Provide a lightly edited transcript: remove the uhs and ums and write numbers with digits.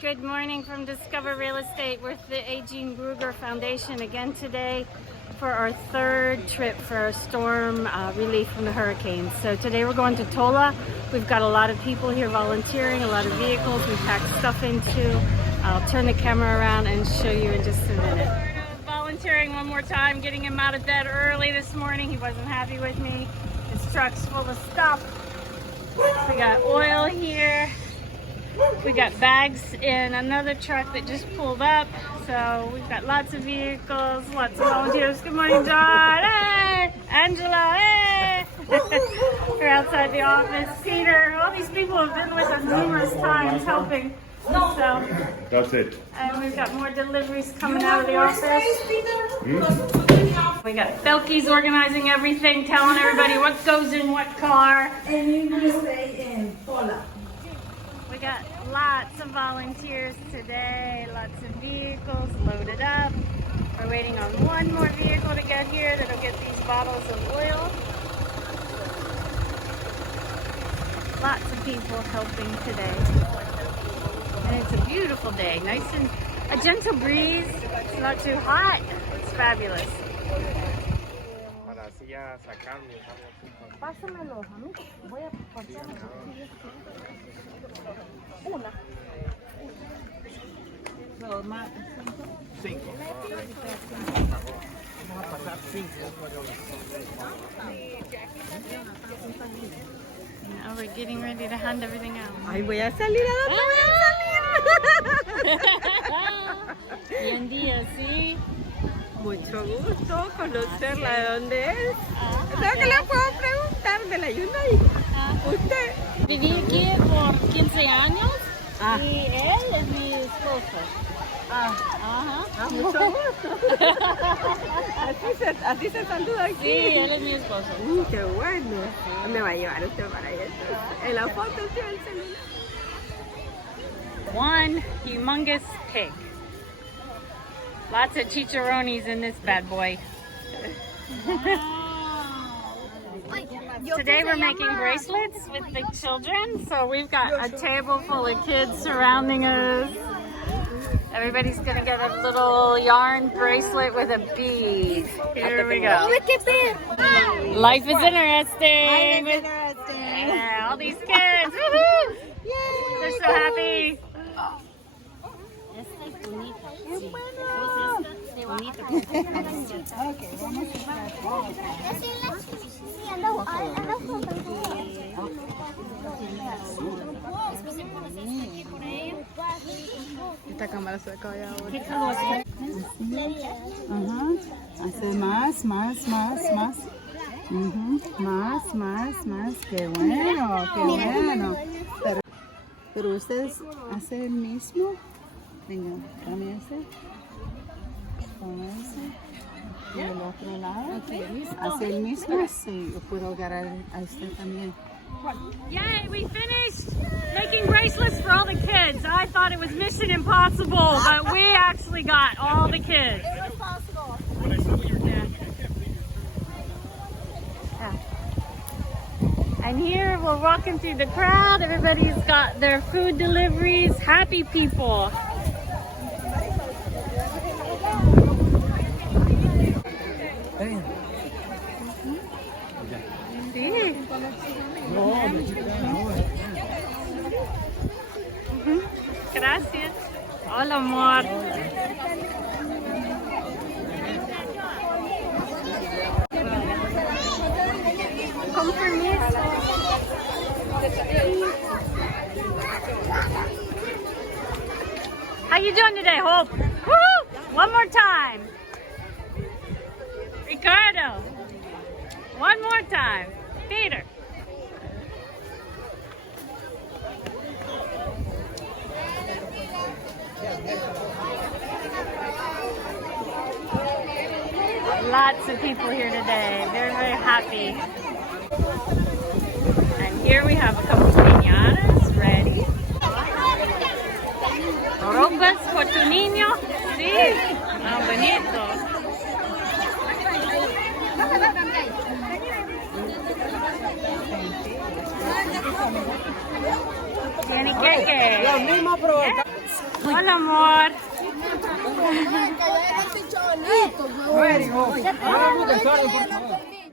Good morning from Discover Real Estate. We're with the A. Gene Brugger Foundation again today for our third trip for our storm relief from the hurricanes. So today we're going to Tola. We've got a lot of people here volunteering, a lot of vehicles we packed stuff into. I'll turn the camera around and show you in just a minute. Volunteering one more time, getting him out of bed early this morning. He wasn't happy with me. His truck's full of stuff. We got oil here. We got bags in another truck that just pulled up. So we've got lots of vehicles, lots of volunteers. Good morning, John. Hey! Angela, hey! We're outside the office. Peter, all these people have been with us numerous times helping. So, That's it. and we've got more deliveries coming out of the office. We got Belky's organizing everything, telling everybody what goes in what car. And you will stay in Tola. We got lots of volunteers today, lots of vehicles loaded up. We're waiting on one more vehicle to get here that'll get these bottles of oil. Lots of people helping today. And it's a beautiful day, nice and a gentle breeze. It's not too hot. It's fabulous. Pásamelo a mí. Voy a pasar una. No, más. Cinco. Vamos a pasar 5. Now we're getting ready to hand everything out. Ay, voy a salir a dónde voy a salir. Bien día, sí. Mucho gusto conocerla. ¿De dónde es? ¿Sabes que le puedo preguntar de la Hyundai? ¿Usted? Viví aquí por 15 años Ah. y él es mi esposo. Ajá. Mucho gusto. Así se saluda aquí. Sí, él es mi esposo. Qué bueno. Me va a llevar usted para allá. En la foto, sí, el celular. One humongous pig. Lots of chicharrones in this bad boy. Today we're making bracelets with the children. So we've got a table full of kids surrounding us. Everybody's gonna get a little yarn bracelet with a bead. Here we go. Life is interesting. Yeah, all these kids. Woohoo! They're so happy. Esta cámara se acaba ya ahora. Ajá. Hace más. Más. Qué bueno. Pero ustedes hacen el mismo. Venga, dame ese. Con ese. Y el otro lado. Hace el mismo. Sí, yo puedo agarrar a usted también. Yay, we finished making bracelets for all the kids. I thought it was mission impossible, but we actually got all the kids. It was possible. Yeah. And here we're walking through the crowd. Everybody's got their food deliveries. Happy people. Gracias. Hola, amor. Con permiso. How you doing today, Hope? Woo! One more time. Ricardo. One more time. Peter. Lots of people here today. Very, very happy. And here we have a couple piñatas ready. Ropas for tu niño. Sí. Ah, bonito. Tiene queque. Lo mismo provoca. Hola, amor. Ay, cállate, cholito, güey. Very good. Vamos a empezar, por favor.